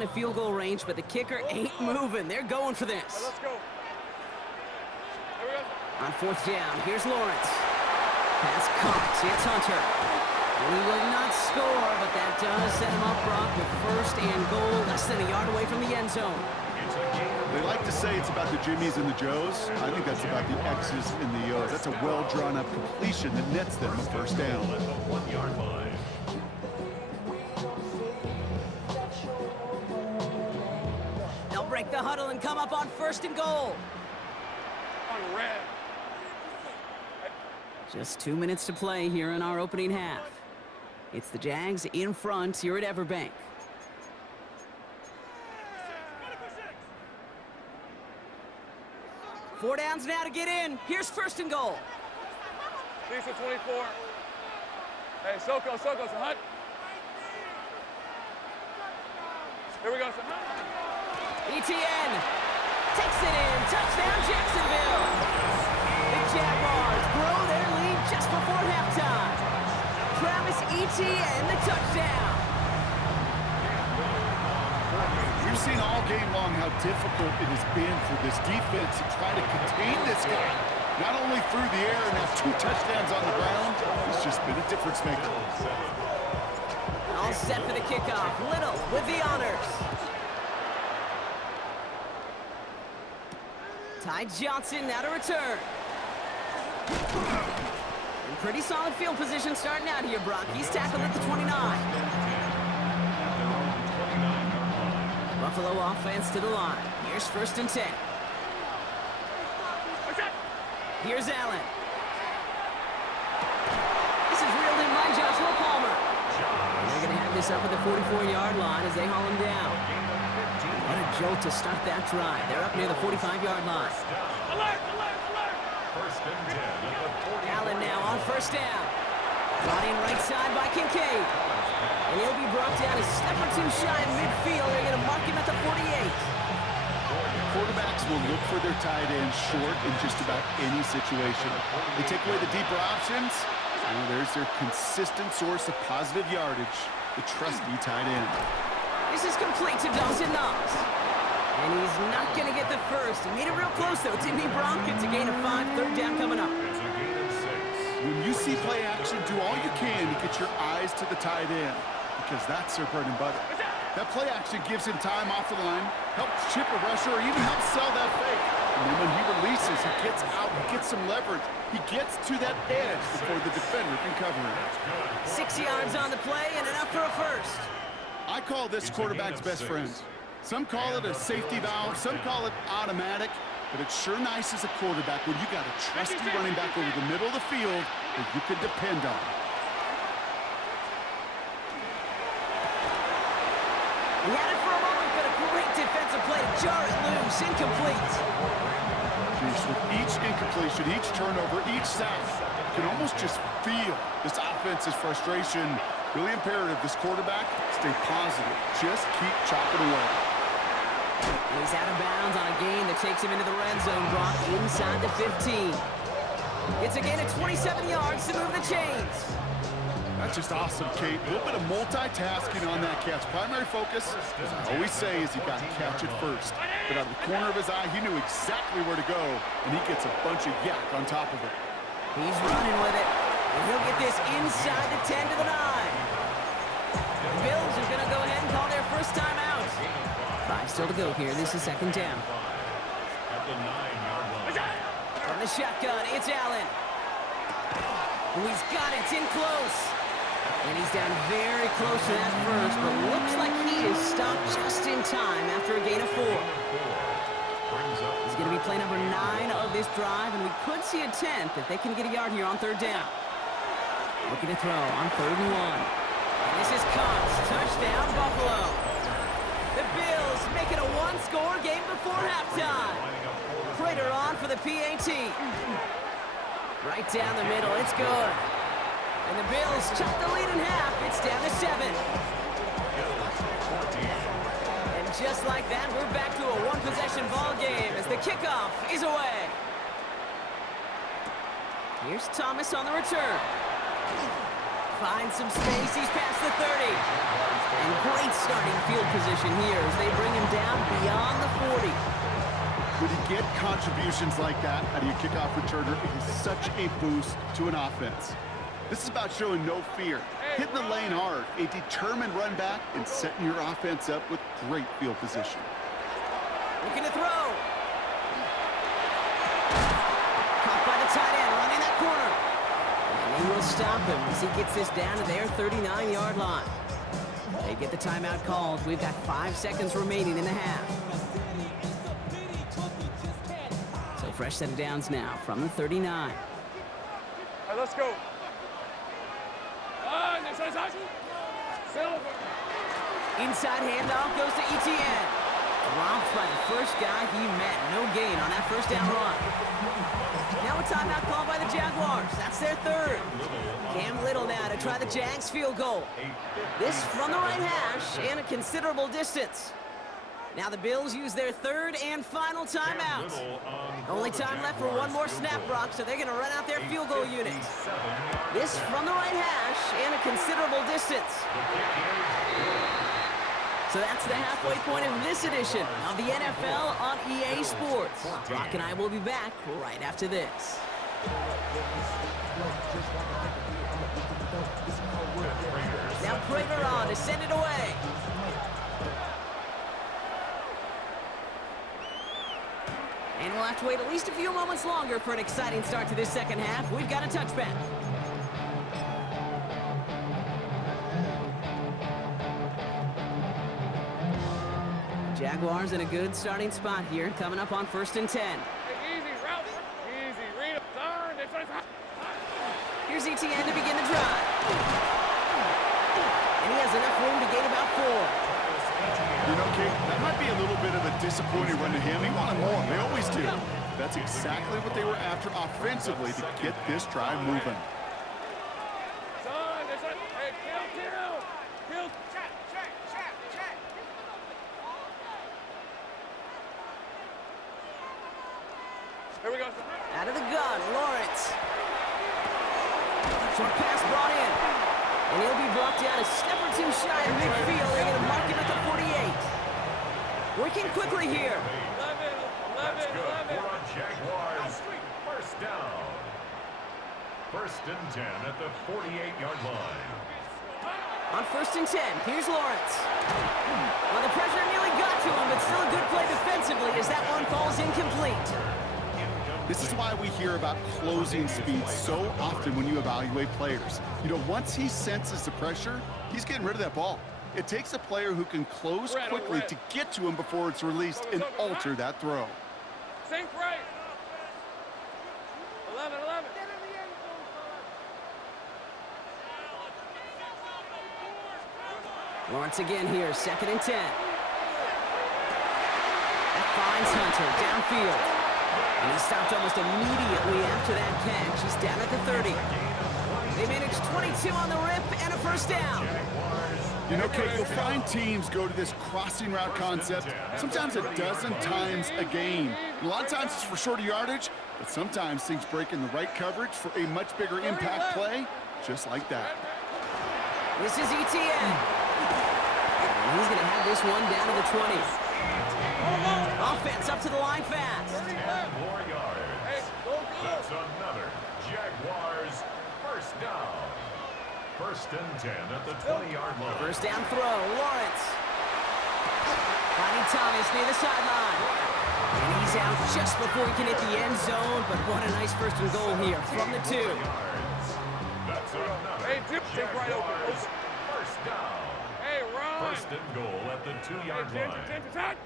in field goal range, but the kicker ain't moving. They're going for this. Let's go. On fourth down, here's Lawrence. Pass caught. It's Hunter. And he will not score, but that does set him up, Brock, with first and goal, less than a yard away from the end zone. They like to say it's about the Jimmies and the Joes. I think that's about the X's and the O's. That's a well-drawn-up completion that nets them a first down. They'll break the huddle and come up on first and goal. On red. Just 2 minutes to play here in our opening half. It's the Jags in front here at Everbank. Four downs now to get in. Here's first and goal. Lisa 24. Hey, Soko, Sahut. Here we go, Sahut. ETN takes it in. Touchdown, Jacksonville. The Jaguars grow their lead just before halftime. Travis Etienne, the touchdown. We've seen all game long how difficult it has been for this defense to try to contain this guy. Not only through the air and have 2 touchdowns on the ground, he's just been a difference maker. All set for the kickoff. Little with the honors. Ty Johnson now to return. In pretty solid field position starting out here, Brock. He's tackled at the 29. Buffalo offense to the line. Here's first and 10. Here's Allen. This is reeled in by Joshua Palmer. And they're going to have this up at the 44-yard line as they haul him down. What a jolt to start that drive. They're up near the 45-yard line. Alert, alert, alert. First and 10 at the 40. Allen now on first down. Brought in right side by Kincaid. And he'll be brought down a step or two shy in midfield. They're going to mark him at the 48. Quarterbacks will look for their tight end short in just about any situation. They take away the deeper options. Well, there's their consistent source of positive yardage, the trusty tight end. This is complete to Dawson Knox. And he's not going to get the first. He made it real close, though, didn't he, Bronk? It's a gain of 5, third down coming up. It's a gain of 6. When you see play action, do all you can to get your eyes to the tight end, because that's their bread and butter. That play action gives him time off the line, helps chip a rusher, or even helps sell that fake. And then when he releases, he gets out, he gets some leverage. He gets to that edge before the defender can cover him. 6 yards on the play and enough for a first. I call this quarterback's best friend. Some call it a safety valve, some call it automatic, but it's sure nice as a quarterback when you got a trusty running back over the middle of the field that you can depend on. He had it for a moment, but a great defensive play to jar it loose. Incomplete. Jeez, with each incompletion, each turnover, each sack, you can almost just feel this offense's frustration. Really imperative, this quarterback, stay positive. Just keep chopping away. He's out of bounds on a gain that takes him into the red zone, Brock, inside the 15. It's a gain of 27 yards to move the chains. That's just awesome, Kate. A little bit of multitasking on that catch. Primary focus, as I always say, is you got to catch it first. But out of the corner of his eye, he knew exactly where to go, and he gets a bunch of yak on top of it. He's running with it, and he'll get this inside the 10 to the 9. The Bills are going to go ahead and call their first time out. 5 still to go here. This is second down. At the 9-yard line. From the shotgun, it's Allen. Oh, he's got it. It's in close. And he's down very close to that first, but looks like he is stopped just in time after a gain of 4. He's going to be play number 9 of this drive, and we could see a 10th if they can get a yard here on third down. Looking to throw on 3rd and 1. And this is Cox. Touchdown, Buffalo. The Bills make it a 1-score game before halftime. Prater on for the PAT. Right down the middle. It's good. And the Bills chop the lead in half. It's down to 7. And just like that, we're back to a one-possession ball game as the kickoff is away. Here's Thomas on the return. Finds some space. He's past the 30. And great starting field position here as they bring him down beyond the 40. When you get contributions like that out of your kickoff returner, it is such a boost to an offense. This is about showing no fear, hitting the lane hard, a determined run back, and setting your offense up with great field position. Looking to throw. Caught by the tight end, running that corner. And they will stop him as he gets this down to their 39-yard line. They get the timeout called. We've got 5 seconds remaining in the half. So fresh set of downs now from the 39. All right, let's go. Silver. Inside handoff goes to Etienne. Dropped by the first guy he met. No gain on that first down run. Now a timeout called by the Jaguars. That's their third. Cam Little now to try the Jags field goal. This from the right hash and a considerable distance. Now the Bills use their third and final timeout. Only time left for one more snap, Brock, so they're going to run out their field goal unit. This from the right hash and a considerable distance. So that's the halfway point of this edition of the NFL on EA Sports. Brock and I will be back right after this. Now Prater on to send it away. And we'll have to wait at least a few moments longer for an exciting start to this second half. We've got a touchback. Jaguars in a good starting spot here, coming up on 1st and 10. Easy route. Easy read. Turn. Here's Etienne to begin the drive. And he has enough room to gain about 4. You know, Kate, that might be a little bit of a disappointing run to him. He wanted more. They always do. That's exactly what they were after offensively to get this drive moving. Hey, kill. Check. Here we go. Out of the gun, Lawrence. Short pass brought in. And he'll be brought down a step or two shy of midfield. They're going to mark him at the 48. Working quickly here. 11. That's good for a Jaguars first down. 1st and 10 at the 48-yard line. On 1st and 10, here's Lawrence. Well, the pressure nearly got to him, but still a good play defensively as that one falls incomplete. This is why we hear about closing speed so often when you evaluate players. You know, once he senses the pressure, he's getting rid of that ball. It takes a player who can close quickly to get to him before it's released and alter that throw. Sink right. 11. Lawrence again here, 2nd and 10. That finds Hunter downfield. And he stopped almost immediately after that catch. He's down at the 30. They managed 22 on the rip and a first down. You know, Kate, you'll find teams go to this crossing route concept sometimes a dozen times a game. A lot of times it's for shorter yardage, but sometimes things break in the right coverage for a much bigger impact play, just like that. This is Etienne. And he's going to have this one down to the 20. Offense up to the line fast. 10 more yards. That's another Jaguars first down. 1st and 10 at the 20-yard line. First down throw, Lawrence. Finding Thomas near the sideline. And he's out just before he can hit the end zone, but what a nice 1st and goal here from the 2. That's another. Hey, Jaguars right open. First down. Hey, run. 1st and goal at the 2-yard line.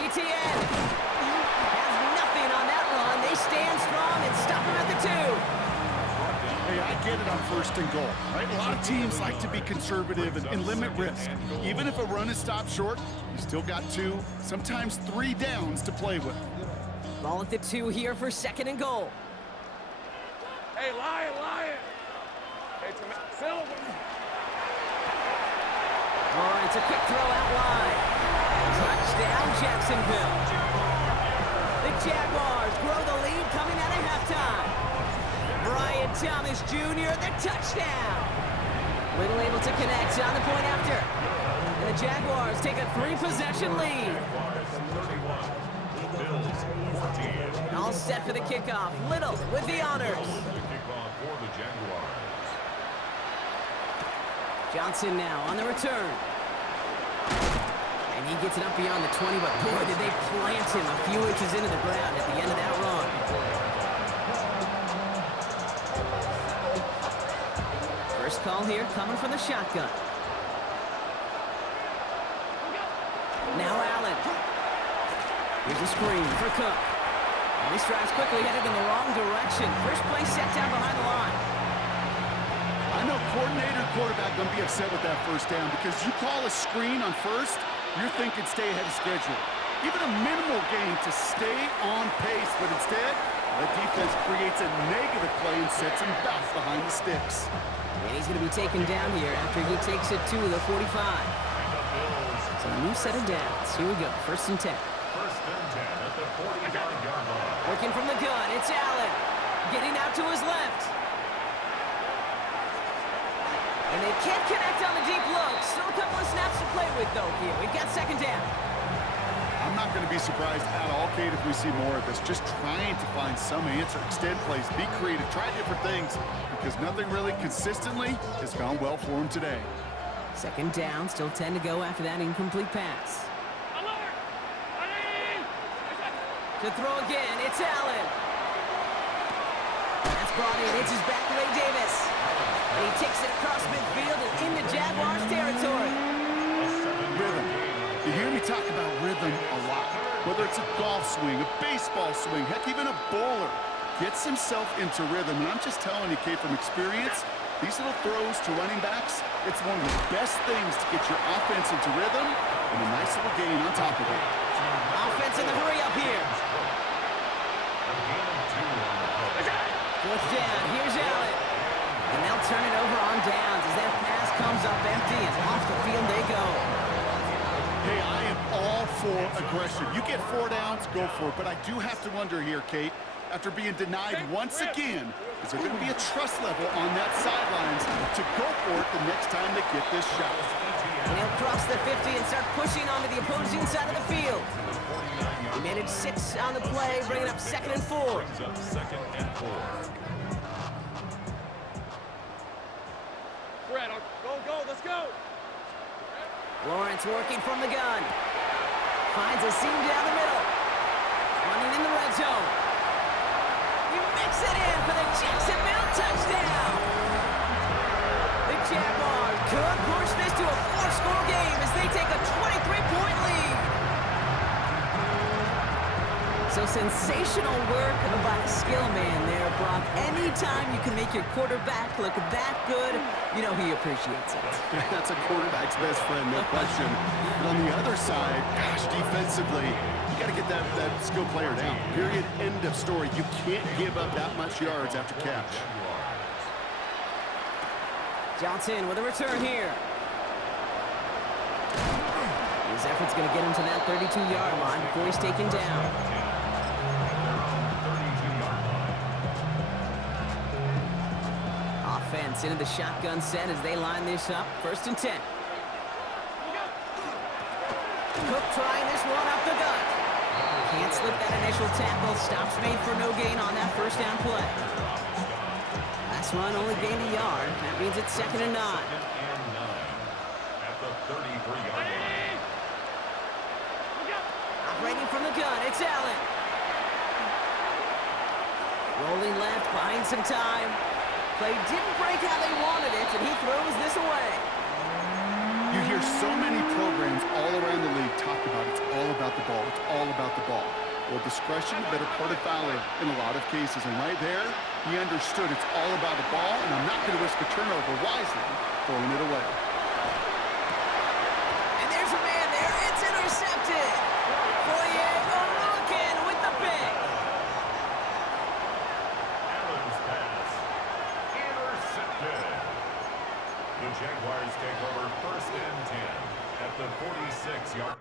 Etienne has nothing on that run. They stand strong and stop him at the 2. Hey, I get it on 1st and goal, right? A lot of teams like to be conservative and limit risk. Even if a run is stopped short, you still got 2, sometimes 3 downs to play with. Ball at the 2 here for 2nd and goal. Hey, Lion. Hey, Silver. Lawrence, a quick throw out wide. Touchdown, Jacksonville. The Jaguars grow the lead coming out of halftime. Brian Thomas Jr., the touchdown. Little able to connect on the point after. And the Jaguars take a 3-possession lead. All set for the kickoff. Little with the honors. Johnson now on the return. And he gets it up beyond the 20, but boy, did they plant him a few inches into the ground at the end of that run. First call here coming from the shotgun. Now Allen. Here's a screen for Cook. And this drive's quickly headed in the wrong direction. First play set down behind the line. I know coordinator and quarterback going to be upset with that first down because you call a screen on first, you're thinking stay ahead of schedule. Even a minimal gain to stay on pace, but instead, the defense creates a negative play and sets him back behind the sticks. And he's going to be taken down here after he takes it to the 45. So a new set of downs. Here we go, 1st and 10. 1st and 10 at the 45-yard line. Working from the gun, it's Allen. Getting out to his left. And they can't connect on the deep look. Still a couple of snaps to play with, though, here. We've got 2nd down. I'm not going to be surprised at all, Kate, if we see more of this. Just trying to find some answer, extend plays, be creative, try different things, because nothing really consistently has gone well for him today. 2nd down, still 10 to go after that incomplete pass. To throw again, it's Allen. That's brought in, it's his back, Ray Davis. And he takes it across midfield and into Jaguars territory. Rhythm. You hear me talk about rhythm a lot. Whether it's a golf swing, a baseball swing, heck, even a bowler. Gets himself into rhythm. And I'm just telling you, Kate, from experience, these little throws to running backs, it's one of the best things to get your offense into rhythm and a nice little gain on top of it. Offense in the hurry up here. 4th down, here's Allen. And they'll turn it over on downs as that pass comes up empty and off the field they go. Hey, I am all for aggression. You get 4 downs, go for it. But I do have to wonder here, Kate, after being denied once again, is there going to be a trust level on that sidelines to go for it the next time they get this shot? And he'll cross the 50 and start pushing onto the opposing side of the field. He managed 6 on the play, bringing up 2nd and 4. Second and 4. Fred, go, let's go. Lawrence working from the gun. Finds a seam down the middle. Running in the red zone. He makes it in for the Jacksonville touchdown. The Jaguars could push this to a 4-score game as they take a 23-point lead. So sensational work by the skill man there, Brock. Anytime you can make your quarterback look that good, you know he appreciates it. That's a quarterback's best friend, no question. But on the other side, gosh, defensively, you got to get that skill player down. Period, end of story. You can't give up that much yards after catch. Johnson with a return here. His effort's going to get him to that 32-yard line before he's taken down. Offense into the shotgun set as they line this up. 1st and 10. Cook trying this one up the gut. Can't slip that initial tackle. Stops made for no gain on that 1st down play. Last run only gained a yard. That means it's 2nd and 9. At the 33-yard line. Operating from the gun, it's Allen. Rolling left, buying some time. Play didn't break how they wanted it, and he throws this away. You hear so many programs all around the league talk about it's all about the ball. It's all about the ball. Well, discretion, better part of valor in a lot of cases. And right there, he understood it's all about the ball, and I'm not going to risk a turnover wisely, throwing it away. And there's a man there. It's intercepted. Foyer looking with the pick. Allen's pass. Intercepted. The Jaguars take over 1st and 10 at the 46-yard.